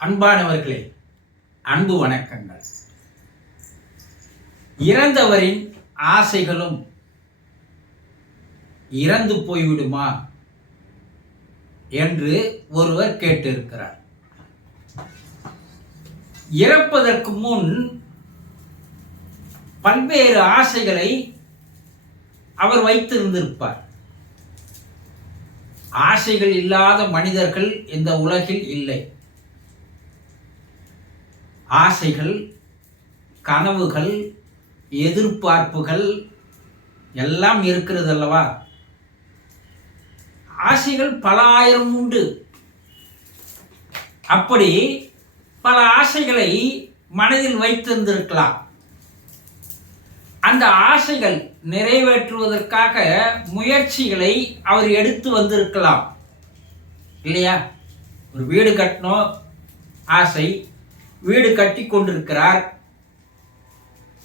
அன்பானவர்களே அன்பு வணக்கங்கள். இறந்தவரின் ஆசைகளும் இறந்து போய்விடுமா என்று ஒருவர் கேட்டிருக்கிறார். இறப்பதற்கு முன் பல்வேறு ஆசைகளை அவர் வைத்திருந்திருப்பார். ஆசைகள் இல்லாத மனிதர்கள் இந்த உலகில் இல்லை. ஆசைகள் கனவுகள் எதிர்பார்ப்புகள் எல்லாம் இருக்கிறது அல்லவா? ஆசைகள் பல ஆயிரம் உண்டு. அப்படி பல ஆசைகளை மனதில் வைத்திருந்திருக்கலாம். அந்த ஆசைகள் நிறைவேற்றுவதற்காக முயற்சிகளை அவர் எடுத்து வந்திருக்கலாம். இல்லையா? ஒரு வீடு கட்டணும் ஆசை. வீடு கட்டி கொண்டிருக்கிறார்.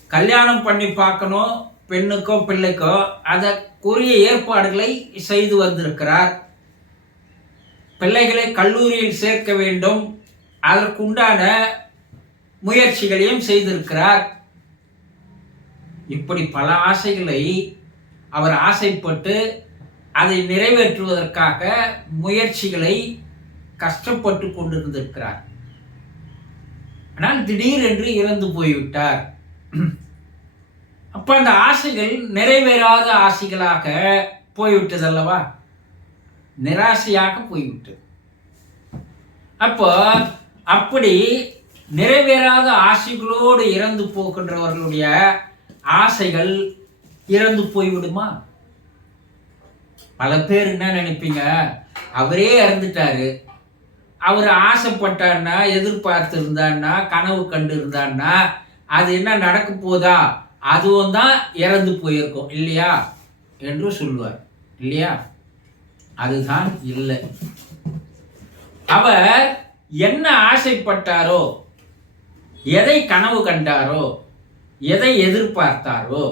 கல்யாணம் பண்ணி பார்க்கணும் பெண்ணுக்கோ பிள்ளைக்கோ அதற்குரிய ஏற்பாடுகளை செய்து வந்திருக்கிறார். பிள்ளைகளை கல்லூரியில் சேர்க்க வேண்டும். அதற்குண்டான முயற்சிகளையும் செய்திருக்கிறார். இப்படி பல ஆசைகளை அவர் ஆசைப்பட்டு அதை நிறைவேற்றுவதற்காக முயற்சிகளை கஷ்டப்பட்டு கொண்டிருந்திருக்கிறார். ஆனால் திடீரென்று இறந்து போய்விட்டார். அப்ப அந்த ஆசைகள் நிறைவேறாத ஆசைகளாக போய்விட்டது அல்லவா நிராசையாக போய்விட்டது. அப்போ அப்படி நிறைவேறாத ஆசைகளோடு இறந்து போகின்றவர்களுடைய ஆசைகள் இறந்து போய்விடுமா? பல பேர் என்ன நினைப்பீங்க? அவரே இறந்துட்டாரு. அவர் ஆசைப்பட்டார்னா எதிர்பார்த்து இருந்தான்னா கனவு கண்டு இருந்தான்னா அது என்ன நடக்க போதா? அதுவும் தான் இறந்து போயிருக்கும் இல்லையா? என்று சொல்லுவார் இல்லையா? அதுதான் இல்லை. அவர் என்ன ஆசைப்பட்டாரோ எதை கனவு கண்டாரோ எதை எதிர்பார்த்தாரோ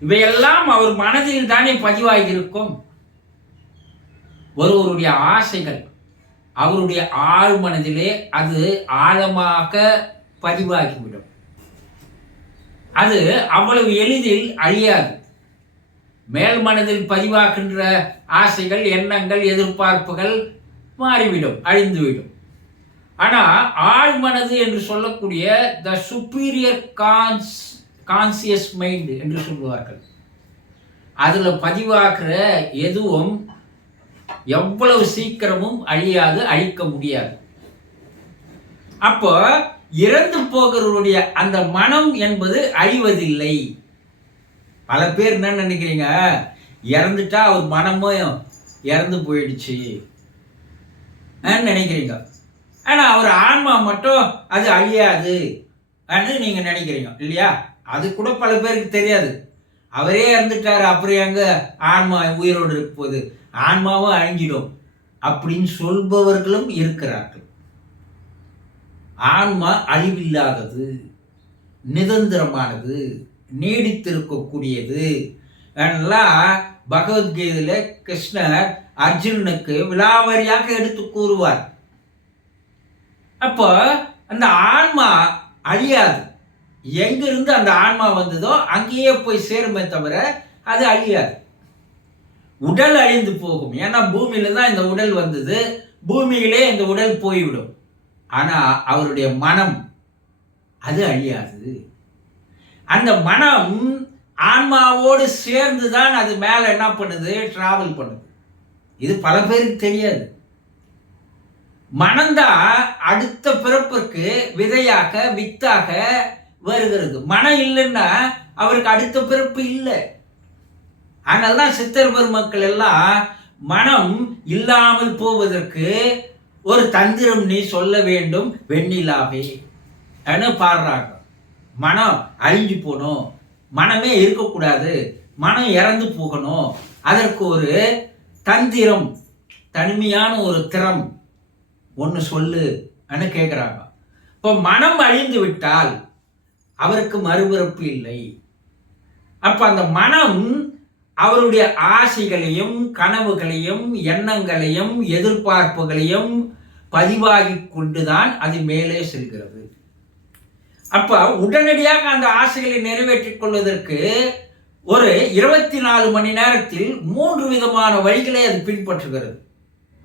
இவையெல்லாம் அவர் மனதில் தானே பதிவாகியிருக்கும் ஒருவருடைய ஆசைகள் அவருடைய ஆழ் மனதிலே அது ஆழமாக பதிவாகிவிடும். அது அவ்வளவு எளிதில் அழியாது. மேல் மனதில் பதிவாகின்ற ஆசைகள் எண்ணங்கள் எதிர்பார்ப்புகள் மாறிவிடும் அழிந்துவிடும். ஆனால் ஆழ் மனது என்று சொல்லக்கூடிய the superior cons conscious mind என்று சொல்லுவார்கள். அதில் பதிவாகிற எதுவும் எவ்வளவு சீக்கிரமும் அழியாது அழிக்க முடியாது. அப்போ இறந்து போகிறவருடைய அந்த மனம் என்பது அழிவதில்லை. பல பேர் என்ன நினைக்கிறீங்க? இறந்துட்டா அவர் மனமும் இறந்து போயிடுச்சு. நினைக்கிறீங்க? ஆனால் அவர் ஆன்மா மட்டும் அது அழியாது. நீங்க நினைக்கிறீங்க இல்லையா? அது கூட பல பேருக்கு தெரியாது. அவரே இறந்துட்டாரு. அப்புறம் எங்க? ஆன்மா உயிரோடு இருக்க போகுது. ஆன்மாவும் அழிஞ்சிடும் அப்படின்னு சொல்பவர்களும் இருக்கிறார்கள். ஆன்மா அழிவில்லாதது நிரந்தரமானது நீடித்திருக்கக்கூடியது எல்லாம் பகவத்கீதையில் கிருஷ்ணர் அர்ஜுனனுக்கு விலாவரியாக எடுத்து கூறுவார். அப்போ அந்த ஆன்மா அழியாது. எங்கிருந்து அந்த ஆன்மா வந்ததோ அங்கேயே போய் சேருமே தவிர அது அழியாது. உடல் அழிந்து போகும். ஏன்னா பூமியில தான் இந்த உடல் வந்தது. பூமியிலே இந்த உடல் போய்விடும். ஆனால் அவருடைய மனம் அது அழியாது. அந்த மனம் ஆன்மாவோடு சேர்ந்து தான் அது மேலே என்ன பண்ணுது? டிராவல் பண்ணுது. இது பல பேருக்கு தெரியாது. மனம்தான் அடுத்த பிறப்பிற்கு விதையாக வித்தாக வருகிறது. மனம் இல்லைன்னா அவருக்கு அடுத்த பிறப்பு இல்லை. அதனால தான் சித்தர் பெருமக்கள் எல்லாம் மனம் இல்லாமல் போவதற்கு ஒரு தந்திரம் நீ சொல்ல வேண்டும் வெண்ணிலாவே. பாடுறாங்க. மனம் அழிஞ்சு போகணும். மனமே இருக்கக்கூடாது. மனம் இறந்து போகணும். அதற்கு ஒரு தந்திரம் தனிமையான ஒரு திறம் ஒன்று சொல்லு கேட்குறாங்க இப்போ மனம் அழிந்து விட்டால் அவருக்கு மறுபிறப்பு இல்லை. அப்ப அந்த மனம் அவருடைய ஆசைகளையும் கனவுகளையும் எண்ணங்களையும் எதிர்பார்ப்புகளையும் பதிவாகி கொண்டுதான் அது மேலே செல்கிறது. அப்ப உடனடியாக அந்த ஆசைகளை நிறைவேற்றிக் கொள்வதற்கு ஒரு இருபத்தி நாலு மணி நேரத்தில் மூன்று விதமான வழிகளை அது பின்பற்றுகிறது.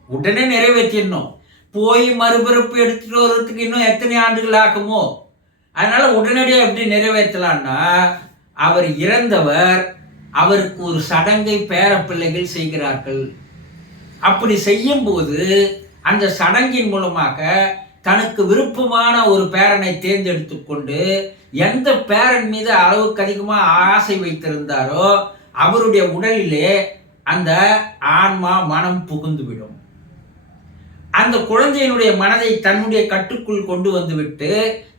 உடனே நிறைவேற்றிடணும். போய் மறுபிறப்பு எடுத்துட்டு வர்றதுக்கு இன்னும் எத்தனை ஆண்டுகள் ஆகுமோ? அதனால உடனடியாக எப்படி நிறைவேற்றலான்னா அவர் இறந்தவர் அவருக்கு ஒரு சடங்கை பேர பிள்ளைகள் செய்கிறார்கள். அப்படி செய்யும்போது அந்த சடங்கின் மூலமாக தனக்கு விருப்பமான ஒரு பேரனை தேர்ந்தெடுத்து கொண்டு எந்த பேரன் மீது அளவுக்கு அதிகமாக ஆசை வைத்திருந்தாரோ அவருடைய உடலிலே அந்த ஆன்மா மனம் புகுந்துவிடும். அந்த குழந்தையினுடைய மனதை தன்னுடைய கட்டுக்குள் கொண்டு வந்துவிட்டு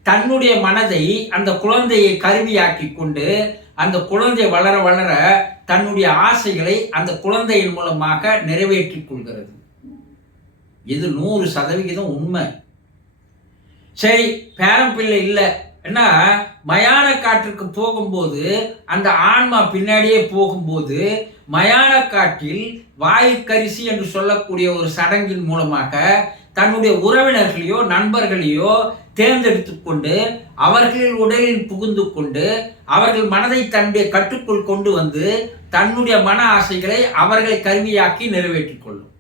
தன்னுடைய மனதை அந்த குழந்தையை கருவியாக்கி கொண்டு அந்த குழந்தை வளர வளர தன்னுடைய ஆசைகளை அந்த குழந்தையின் மூலமாக நிறைவேற்றிக் கொள்கிறது. இது நூறு சதவிகிதம் உண்மை. சரி பேரம்பிள்ளை இல்லை. என்ன? மயான காற்றுக்கு போகும்போது அந்த ஆன்மா பின்னாடியே போகும்போது மயான காற்றில் வாயுக்கரிசி என்று சொல்லக்கூடிய ஒரு சடங்கின் மூலமாக தன்னுடைய உறவினர்களையோ நண்பர்களையோ தேர்ந்தெடுத்து கொண்டு அவர்களின் உடலில் புகுந்து கொண்டு அவர்கள் மனதை தன்னுடைய கட்டுக்குள் கொண்டு வந்து தன்னுடைய மன ஆசைகளை அவர்களை கருவியாக்கி நிறைவேற்றிக் கொள்ளும்.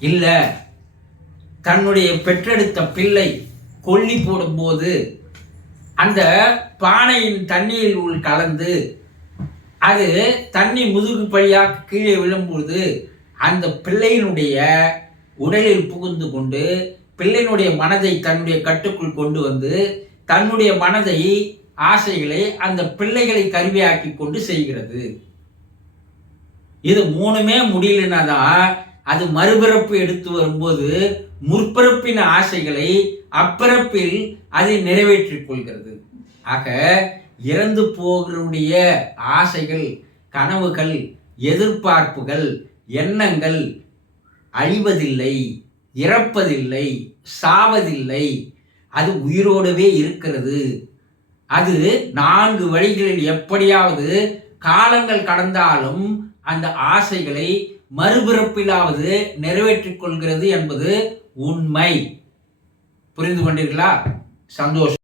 இல்லை தன்னுடைய பெற்றெடுத்த பிள்ளை கொல்லி போடும்போது அந்த பானையின் தண்ணீரில் உள் கலந்து அது தண்ணி முதுகு பழியாக கீழே விழும்பொழுது அந்த பிள்ளையினுடைய உடலில் புகுந்து கொண்டு பிள்ளையினுடைய மனதை தன்னுடைய கட்டுக்குள் கொண்டு வந்து தன்னுடைய மனதை ஆசைகளை அந்த பிள்ளைகளை கருவியாக்கி கொண்டு செய்கிறது. இது மூணுமே முடியலன்னா தான் அது மறுபிறப்பு எடுத்து வரும்போது முற்பிறப்பின் ஆசைகளை அப்பிறப்பில் அதை நிறைவேற்றிக் கொள்கிறது. ஆக இறந்து போகிறவுடைய ஆசைகள் கனவுகள் எதிர்பார்ப்புகள் எண்ணங்கள் அழிவதில்லை இறப்பதில்லை சாவதில்லை அது உயிரோடவே இருக்கிறது. அது நான்கு வழிகளில் எப்படியாவது காலங்கள் கடந்தாலும் அந்த ஆசைகளை மறுபிறப்பிலாவது நிறைவேற்றிக் கொள்கிறது என்பது உண்மை. புரிந்து கொண்டீர்களா? சந்தோஷம்.